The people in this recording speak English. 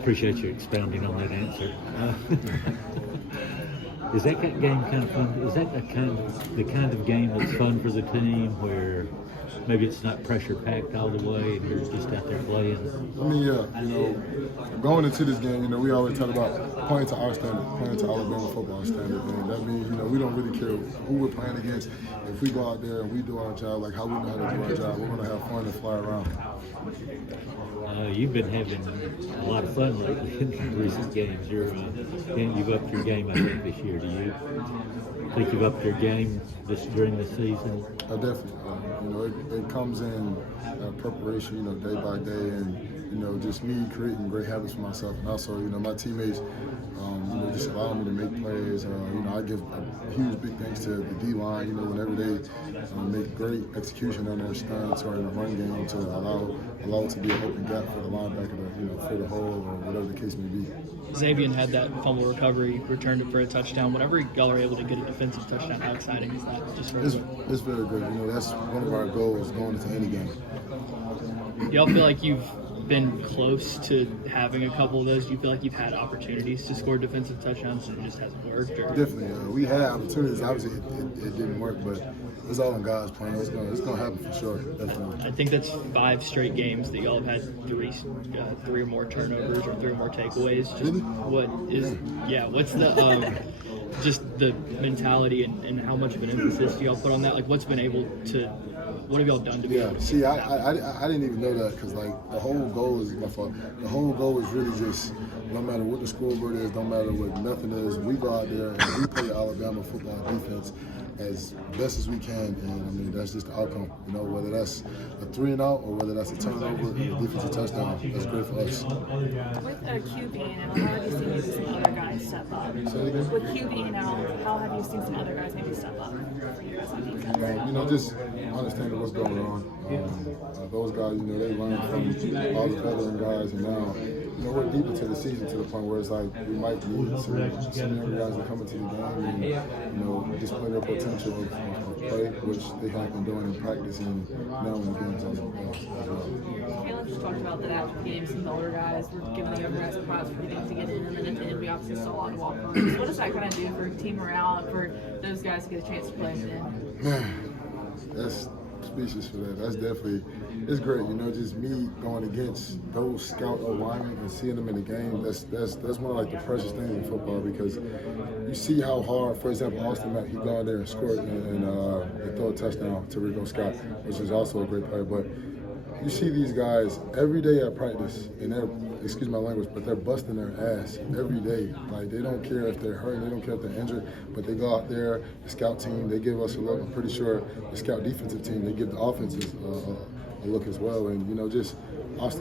Appreciate you expounding on that answer. Is that game kind of fun? Is that the kind of game that's fun for the team where maybe it's not pressure packed all the way and you're just out there playing? I mean, yeah, going into this game, we always talk about playing to our standard, playing to Alabama football standard. And that means, we don't really care who we're playing against. If we go out there and we do our job, like how we know how to do our job, we're going to have fun and fly around. You've been having a lot of fun lately in recent games. You've upped your game, I think, this year. Do you think you've upped your game during the season? Definitely. It comes in preparation, day by day, and just me creating great habits for myself, and also, my teammates, just allowing me to make plays. I give a huge big thanks to the D-line, whenever they make great execution on their stunts or in the run game to allow it to be an open gap for the linebacker to fill the hole or whatever the case may be. Xavier had that fumble recovery, returned it for a touchdown. Whenever y'all are able to get a defensive touchdown, how exciting is that? It's very good. That's one of our goals going into any game. Y'all feel like you've been close to having a couple of those? Do you feel like you've had opportunities to score defensive touchdowns and it just hasn't worked? Or? Definitely. We had opportunities. Obviously, it didn't work, but it's all in God's plan. It's gonna happen for sure. Definitely. I think that's 5 straight games that y'all have had three or more turnovers or 3 or more takeaways. Just really? What's the just the mentality and how much of an emphasis do y'all put on that? Like, what have y'all done to be able to see, I didn't even know that because, the whole goal is my fault. The whole goal is really just no matter what the scoreboard is, no matter what nothing is, we go out there and we play Alabama football defense as best as we can, and that's just the outcome. Whether that's a 3-and-out or whether that's a turnover and a defensive touchdown, that's great for us. With QB now, how have you seen maybe some other guys step up? With QB now, how have you seen some other guys maybe step up for you guys on defense? Just understanding what's going on. Those guys, they learn from all the veteran guys, and now, we're deep into the season to the point where it's like we might need some younger guys to come into the game and, display their potential of play, which they have been doing in practice and now in the games as well. Caleb just talked about that after games, some older guys were giving the younger guys a prize for getting to get in, and then at the end we obviously saw a lot of walk-ons. What does that kind of do for team morale and for those guys to get a chance to play at the end? That's species for that. That's definitely, it's great, just me going against those scout linemen and seeing them in the game. That's one of the precious things in football, because you see how hard, for example, Austin Mack, he go out there and score and throw a touchdown to Rico Scott, which is also a great player. But you see these guys every day at practice, and they're, excuse my language, but they're busting their ass every day. They don't care if they're hurt, they don't care if they're injured, but they go out there, the scout team, they give us a look. I'm pretty sure the scout defensive team, they give the offenses a look as well. And, just Austin